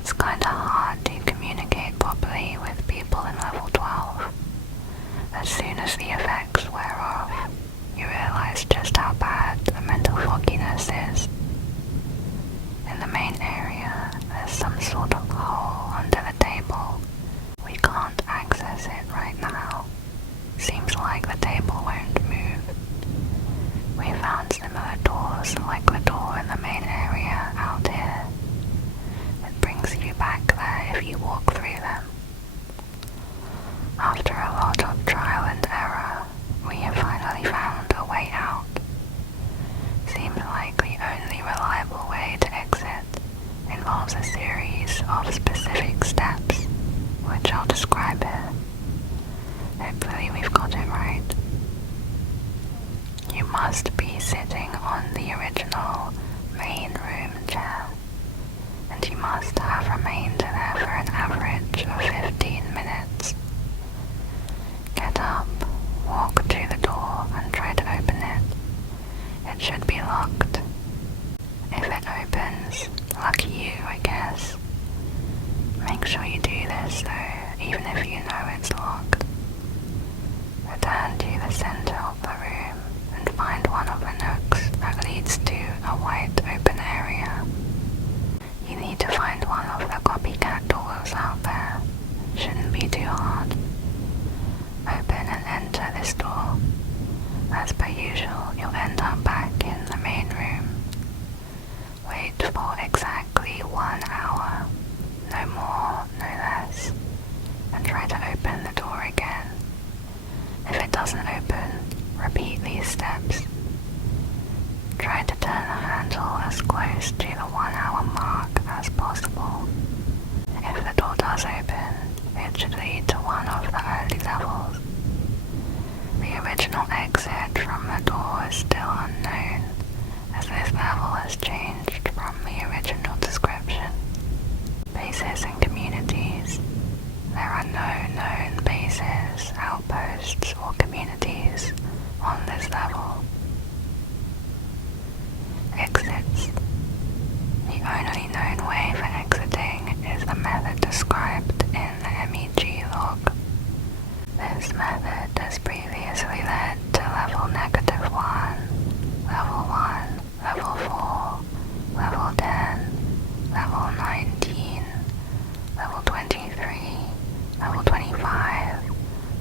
It's kinda hard to communicate properly with people in level 12. As soon as the effects wear off, you realize just how bad the mental fogginess is. In the main area, there's some sort of hole under the table. We can't access it right now. Seems like the table won't move. We found similar doors like the door in the main area out here. It brings you back there if you walk through them. After a lot of trial and error, we have finally found a way out. Seems like the only reliable way to exit involves a series of specific steps, which I'll describe here. Hopefully we've got it right. You must be sitting on the original main room chair, and you must have remained there for an average of 15 minutes. Get up, walk to the door and try to open it. It should be locked. If it opens, lucky you, I guess. Make sure you do this though, even if you know it's locked. Return to the center of the room and find one of the nooks that leads to a wide open area. You need to find one of the copycat doors out there. Shouldn't be too hard. Open and enter this door. As per usual, you'll end up back in the main room. Wait for exactly 1 hour, no more, no less, and try to open the door again. If it doesn't open, repeat these steps. Try to turn the handle as close to the 1 hour mark as possible. If the door does open, it should lead to one of the early levels. The original exit from the door is still unknown, as this level has changed from the original description. Bases and communities. There are no known bases, outposts, or communities on this level. Exits. The only known way for exiting is the method described in the MEG log. This method has previously led to level -1, level 1, level 4, level 10, level 19, level 23, level 25,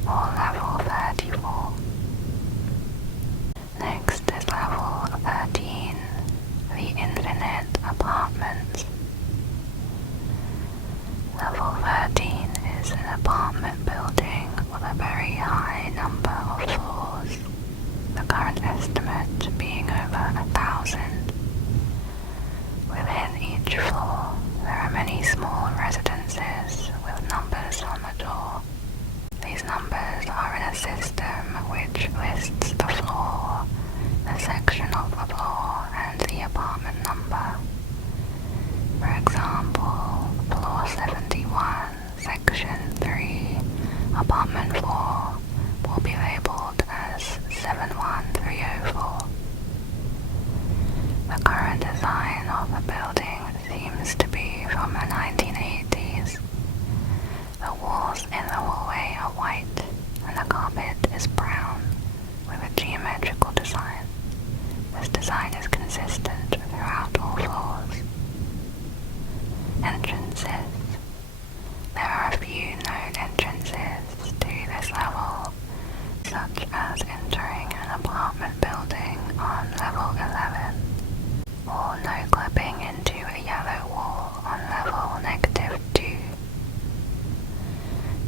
or level 34. Next is level 13, the infinite apartments. Level 13 is an apartment building with a very high number of floors, the current estimate being over 1,000. Within each floor, there are many small residences with numbers on the door. These numbers are in a system which lists the floor, the section of the floor, and the apartment number. For example, floor 71, section 3, apartment 4 will be labeled as 71304. The current design of the building seems to be from the 1980s. The walls in the hallway are white and the carpet is brown with a geometrical design. This design is consistent throughout all floors. Entrances. There are a few known entrances to this level, such as entering an apartment building on level 11, or no clipping into a yellow wall on level -2.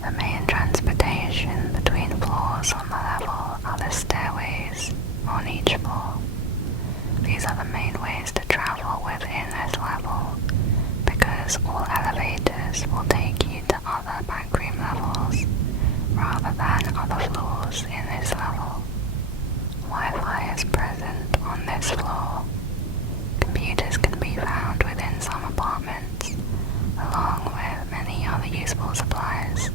The main transportation between floors on the level are the stairways on each floor. These are the main ways to travel within this level, because all elevators will take you to other backroom levels rather than other floors in this level. Wi-Fi is present on this floor. Computers can be found within some apartments, along with many other useful supplies.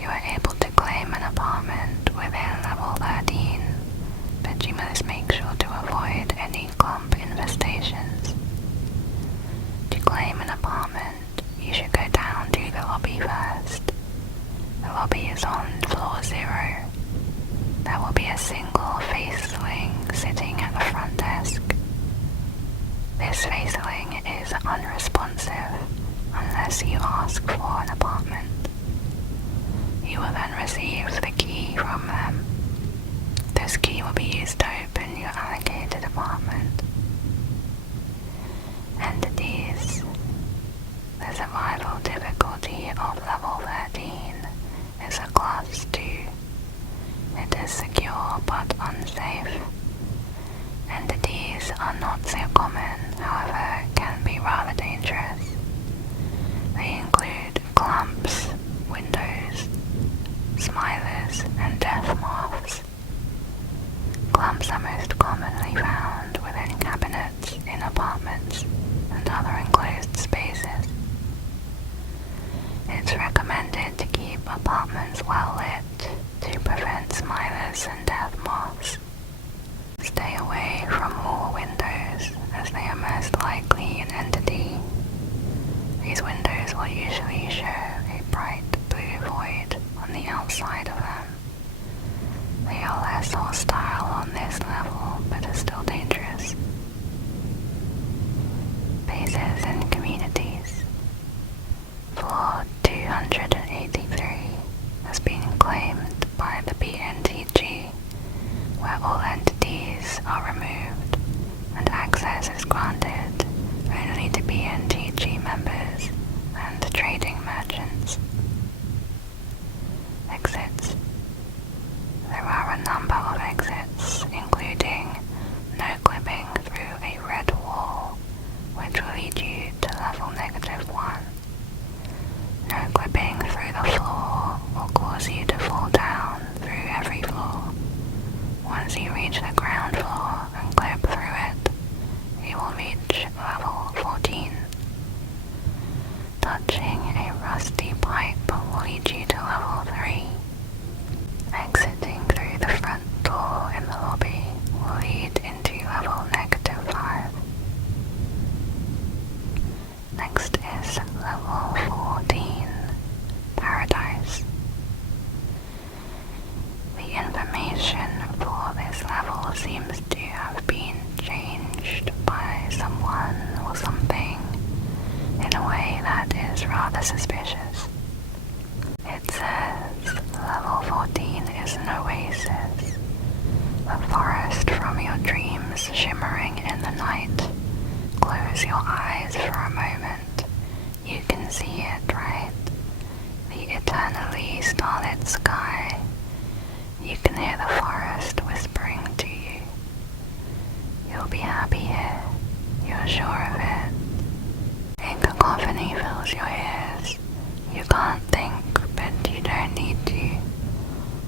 You are able to claim an apartment within level 13, but you must make sure to avoid any clump infestations. To claim an apartment, is on floor 0. There will be a single faceling sitting at the front desk. This faceling is unresponsive unless you ask for an apartment. You will then receive the key from them. This key will be used to open your allocated apartment. Entities. The survival difficulty of level 13 is a class 2. It is secure but unsafe. Entities are not so common, however, can be rather dangerous. They include clumps, windows, smilers, and death moths. Clumps are most commonly found within cabinets in apartments and other enclosed spaces. It's recommended to keep apartments well lit to prevent smilers and death moths. Stay away from all windows as they are most likely an entity. These windows will usually show a bright blue void on the outside of them. They are less hostile on this level, but are still dangerous. Bases and communities. Floor 283 has been claimed by the BNTG, where all entities are removed and access is granted only to BNTG members and trading merchants. Exits. There are a number of exits, including no clipping through a red wall, which will lead you to level -1. No clipping through the floor will cause you to fall down through every floor. Once you reach the ground floor and clip through it, you will reach level 14. Touching a rusty pipe will lead you to level 3. Exiting through the front door in the lobby will lead into level -5. Next is level 14, Paradise. The information for this level seems to have been changed by someone or something in a way that is rather suspicious. It says level 14 is an oasis, the forest from your dreams shimmering in the night. Close your eyes for a moment. You can see it, right? The eternally starlit sky. You can hear the forest whispering to you. You'll be happy here. You're sure of it. A cacophony fills your ears. You can't think, but you don't need to.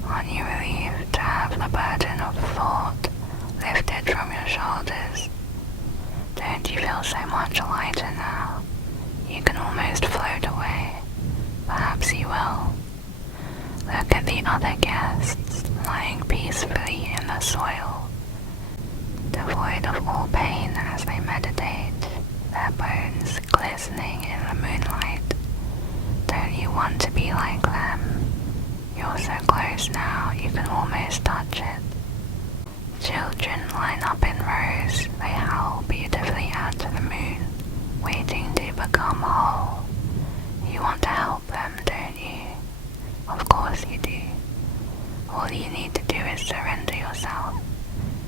Aren't you relieved to have the burden of thought lifted from your shoulders? Don't you feel so much lighter now? You can almost float away. Perhaps you will. Look at the other guests lying peacefully in the soil, devoid of all pain as they meditate, their bones glistening in the moonlight. Don't you want to be like them? You're so close now you can almost touch it. Children line up in rows. They howl beautifully out to the moon, waiting to become whole. You want to help them, don't you? Of course you do. All you need to do is surrender yourself.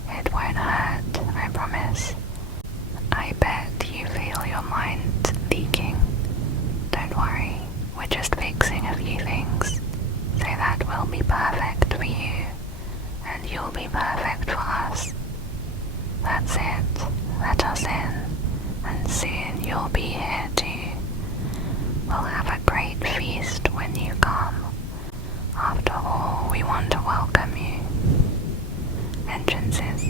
It won't hurt, I promise. I bet you feel your mind leaking. Don't worry, we're just fixing a few things, so that will be perfect for you, and you'll be perfect for us. That's it, let us in, and soon you'll be here too. We'll have a great feast when you come. After all, we want to welcome you. Entrances.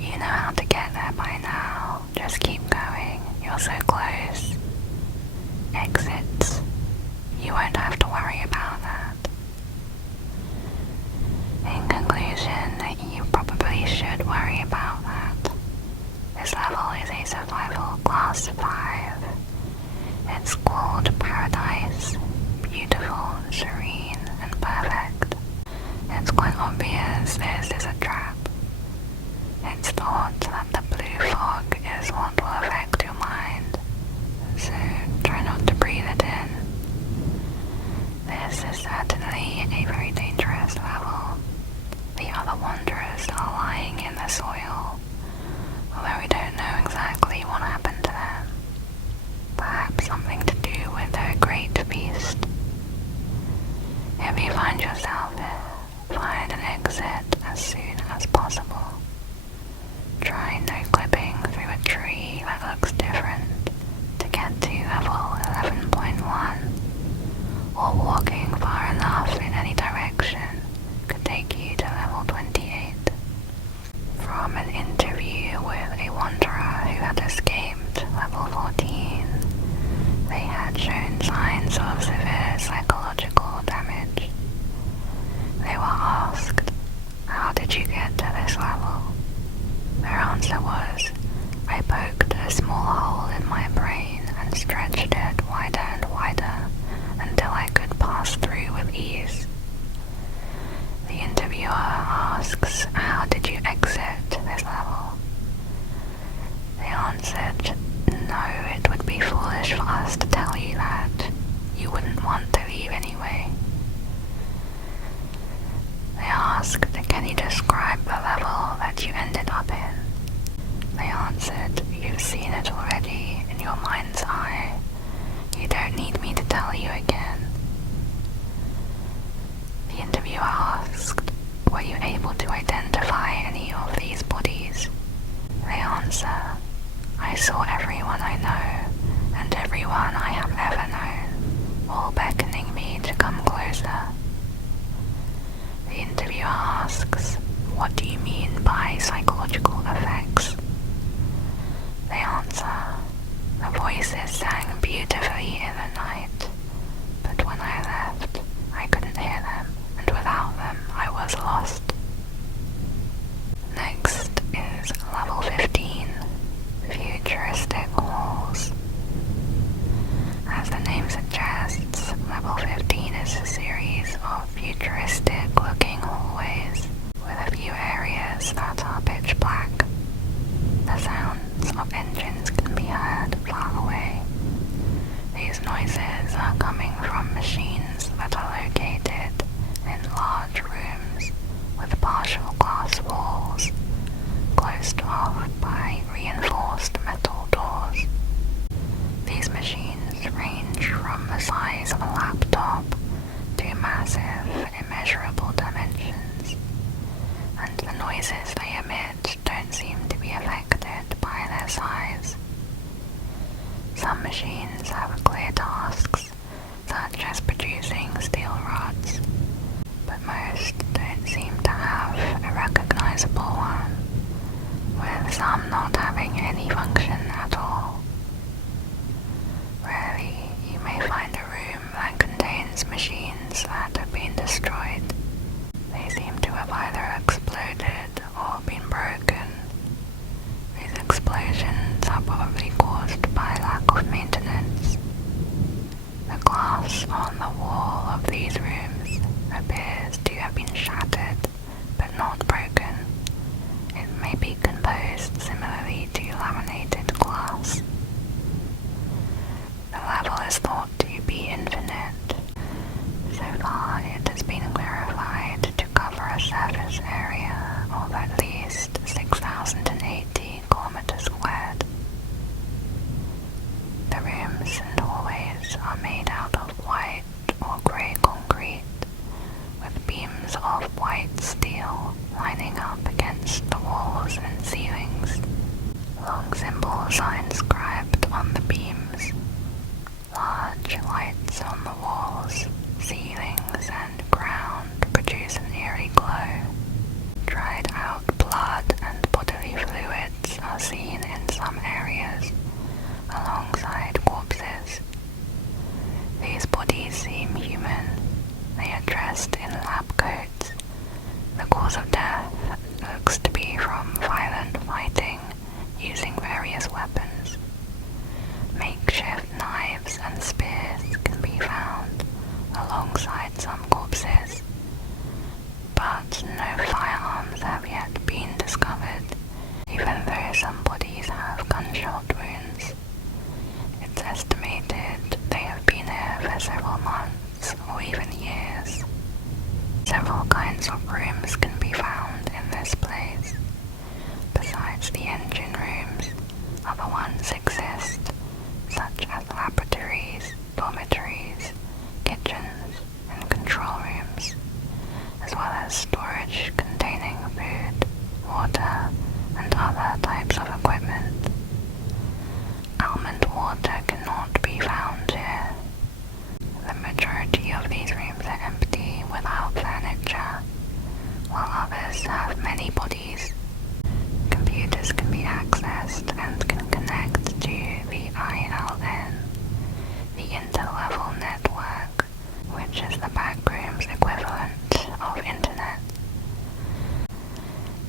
You know how to get there by now. Just keep going. You're so close. Exits. You won't have to worry about that. In conclusion, you probably should worry about that. This level is a survival class 5. It's called Paradise. Beautiful, serene, and quite obvious this is a trap. It's thought that the blue fog is what will affect your mind, so try not to breathe it in. This is certainly a very dangerous level. The other wanderers are lying in the soil, although we don't know exactly what happened to them. Perhaps something to do with their great feast. If you find yourself here, find an exit as soon as possible. Try no clipping through a tree that looks different to get to level 11.1, or walking far enough in any direction could take you to level 28. From an interview with a wanderer who had escaped level 14, they had shown signs of severe psychological damage. They were asked, "How did you get to this level?" Their answer was, "I poked a small hole in my brain and stretched it wider and wider until I could pass through with ease." The interviewer asks, "How did you exit this level?" They answered, "No, it would be foolish for us to tell you that. You wouldn't want to leave anyway." They asked, "Can you describe the level that you ended up in?" They answered, "You've seen it already in your mind's eye. You don't need me to tell you again." The interviewer asked, "Were you able to identify any of these bodies?" They answer, "I saw everyone I know, and everyone I have ever known, all beckoning me to come closer." The interviewer asks, "What do you mean by psychological effects?" They answer, "The voices sang beautifully in the night, but when I left, I couldn't hear them, and without them, I was lost." Next is level 15, Futuristic Halls. As the name suggests, level 15 is a series of futuristic-looking hallways with a few areas that are pitch black. The sounds of engines can be heard far away. These noises are coming from machines that are located in large rooms with partial glass walls, closed off by reinforced metal doors. These machines range from the size of a laptop to massive, immeasurable dimensions, and the noises they emit don't seem to be affected by their size. Some machines have clear tasks, such as producing steel rods, but most don't seem to have a recognizable one, with some not having any function at all. Rarely, you may find a room that contains machines that have been destroyed. They seem to have either exploded or been broken. These explosions are probably caused by lack of maintenance. The glass on the wall of these rooms appears to have been shattered, but not broken. It may be composed similarly to laminated glass. The level is thought to be infinite. So far, it has been clarified to cover a surface area of at least 6,080 kilometers squared. The rooms and hallways are made out of white or grey concrete, with beams of white steel lining up against the walls and ceilings. Long symbols are inscribed on the beams. Large lights on the walls, ceilings, and ground produce an eerie glow. Dried out blood and bodily fluids are seen in some areas, alongside corpses. These bodies seem human. They are dressed in lab coats. The cause of death looks to be from violent fighting using various weapons. Makeshift knives and spears can be found alongside some corpses several months or even years. Several kinds of rooms can be found in this place. Besides the engine rooms, other ones exist, such as laboratories, dormitories, kitchens, and control rooms, as well as storage containing food, water, and other types of equipment. Almond water cannot be found here. The majority of these rooms are empty without furniture, while others have many bodies. Computers can be accessed and can connect to the ILN, the Interlevel Network, which is the backrooms equivalent of Internet.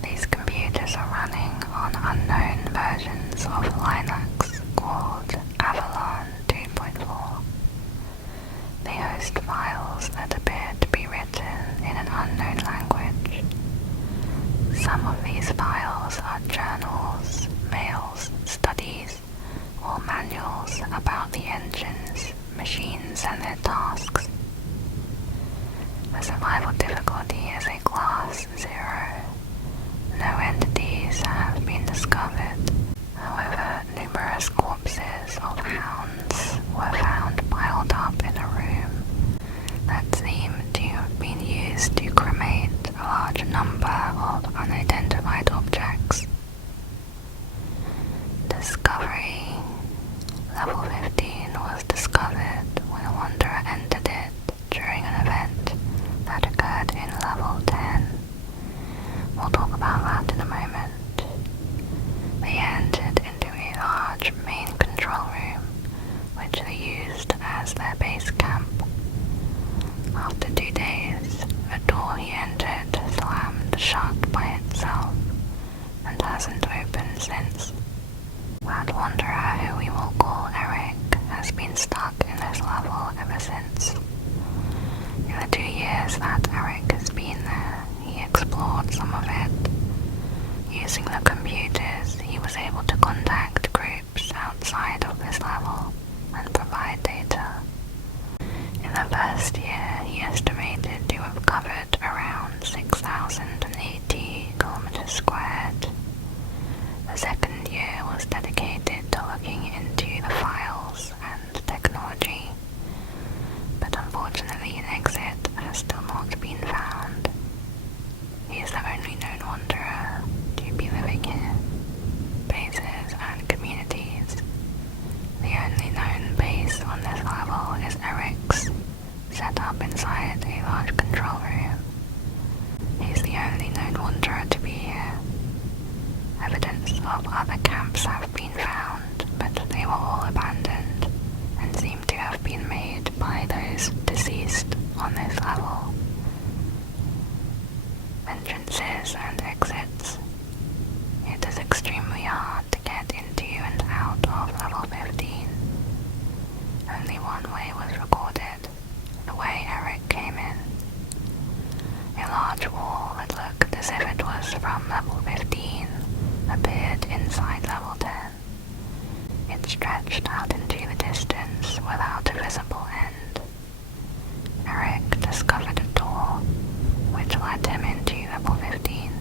These computers are running on unknown versions of Linux called Avalon 2.4. They host files that appear to be written in an unknown language. Some of these files are journals, mails, studies, or manuals about the engines, machines, and their tasks. The survival difficulty is a class 0. No entities have been discovered. However, numerous corpses of hounds were found piled up in a room that seem to have been used to cremate a large number of unidentified objects. Discovery. Level 15 was discovered when a wanderer entered it during an event that occurred in level 10. We'll talk about that in a moment. They entered into a large main control room, which they used as their base camp. After 2 days, a door he entered slammed shut by itself and hasn't opened since. That wanderer, who we will call Eric, has been stuck in this level ever since. In the 2 years that Eric has been there, he explored some of it. Using the computers, he was able to contact groups outside of this level and provide data. In the first year, he estimated to have covered around 6,080 kilometers squared. The second year was dedicated to looking into the files and technology, but unfortunately an exit has still not been found. He is the only known wanderer to be living here. Bases and communities. The only known base on this level is Eric's, set up inside a large control room. He's the only known wanderer to be here. Evidence of other camps have been found, but they were all abandoned and seem to have been made by those deceased on this level. Entrances and exits. It is extremely hard to get into and out of level 15. Only one way was recorded, the way Eric came in. A large wall that looked as if it was from level 15 appeared inside level 10. It stretched out into the distance without a visible end. Eric discovered a door, which led him into level 15.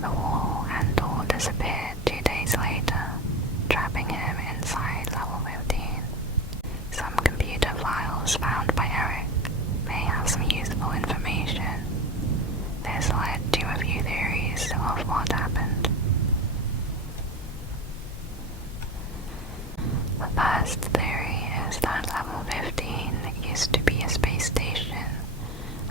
The wall and door disappeared 2 days later, trapping him inside level 15. Some computer files found by Eric may have some useful information. This led to a few theories of what happened. The first theory is that level 15 used to be a space station,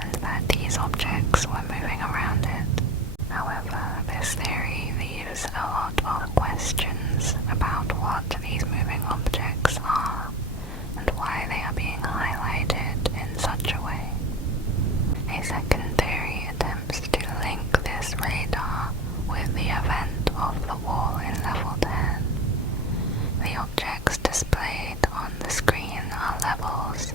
and that these objects were moving around it. However, this theory leaves a lot of questions about what these moving objects are, and why they are being highlighted in such a way. A second theory attempts to link this radar with the event of the wall in level 10. The objects displayed on the screen are levels.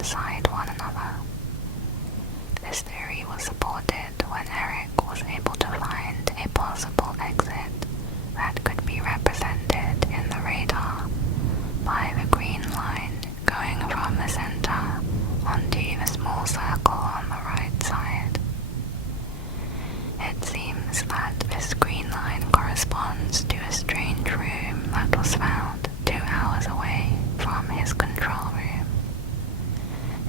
inside one another. This theory was supported when Eric was able to find a possible exit that could be represented in the radar by the green line going from the center onto the small circle on the right side. It seems that this green line corresponds to a strange room that was found 2 hours away from his control room.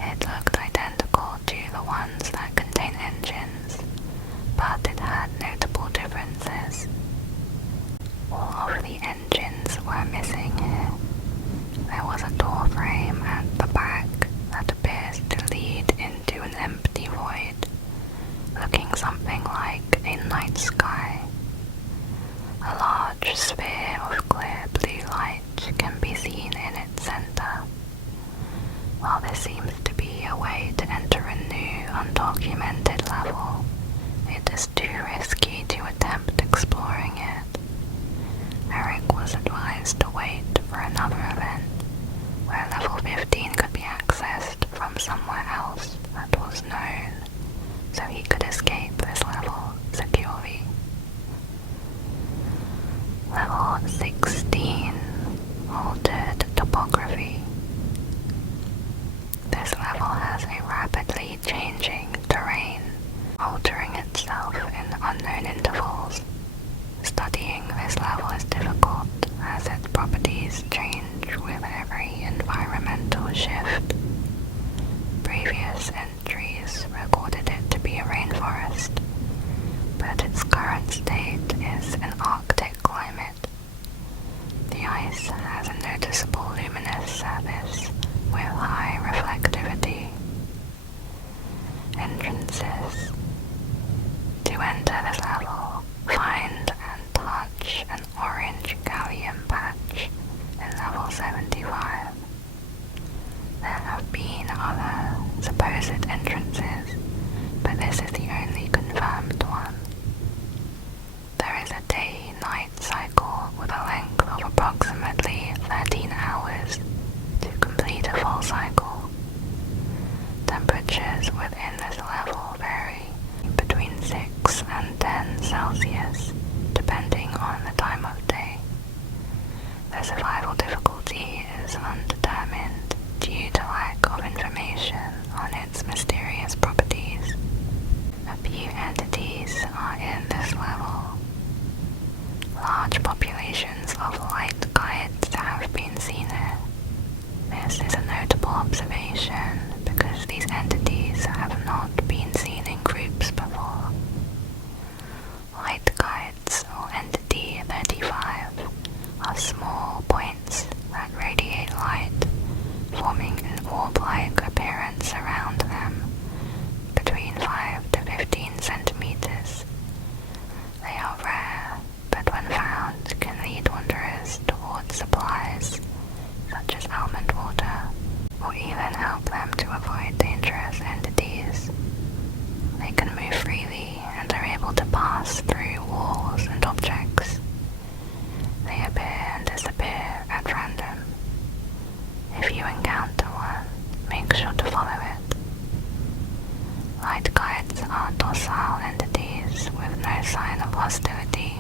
It looked identical to the ones that contain engines, but it had notable differences. All of the engines were missing here. There was a door frame at the back that appears to lead into an empty void, looking something like a night sky. A large sphere of clear blue light can be seen in its center. While this seems to be a way to enter a new, undocumented level, it is too risky to attempt exploring it. Eric was advised to wait for another event, where level 15 could be accessed from somewhere else that was known, so he could escape this level securely. Level 16, Altered Topography. This level has a rapidly changing terrain, altering itself in unknown intervals. Studying this level is difficult as its properties change with every environmental shift. Previous entries recorded it to be a rainforest, but its current state is an Arctic climate. The ice has a noticeable luminous surface with high reflectivity. Entrances. To enter this level, find and touch an orange gallium patch in level 75. There have been other supposed entrances, but this is the only confirmed one. There is a day-night cycle with a length of approximately 13 hours to complete a full cycle. Temperatures within this level vary between 6 and 10 Celsius, depending on the time of day. The survival difficulty is undetermined due to lack of information on its mysterious properties. A few entities are in this level. Large populations of light guides have been seen here. This is a notable observation because these entities have not been seen in groups before. Light guides, or Entity 35, are small points that radiate light, forming an orb-like appearance around them, between 5 to 15 centimeters. They are rare, but when found can lead wanderers towards supplies, such as almond water, or even help them to avoid dangerous entities. They can move freely and are able to pass through walls and objects. They appear and disappear at random. If you encounter one, make sure to follow it. Light guides are docile entities with no sign of hostility.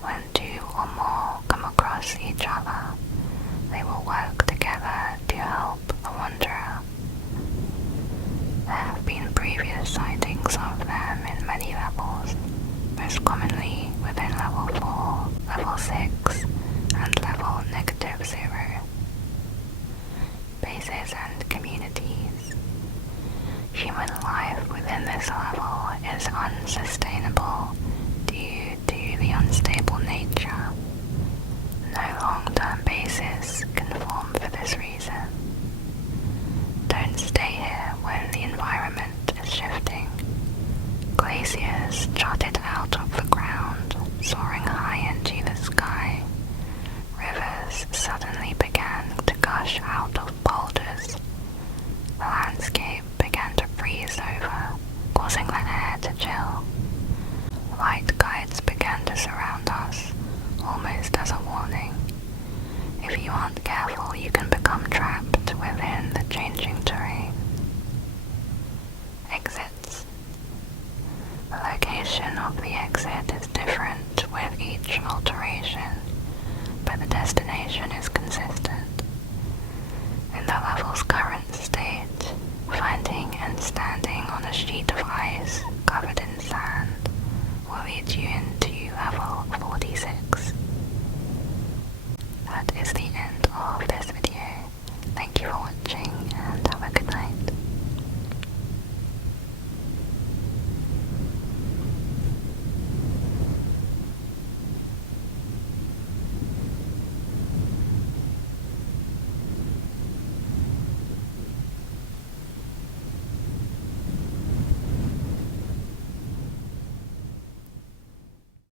When 2 or more come across each other, they will work together to help the wanderer. There have been previous sightings of them in many levels, most commonly within level 4, level 6, and level -0. Bases and communities. Human life within this level is unsustainable due to the unstable nature. No long-term bases can form for this reason. Don't stay here when the environment is shifting. Glaciers jutted out of the ground, soaring high into the sky. Rivers suddenly began to gush out of boulders. The landscape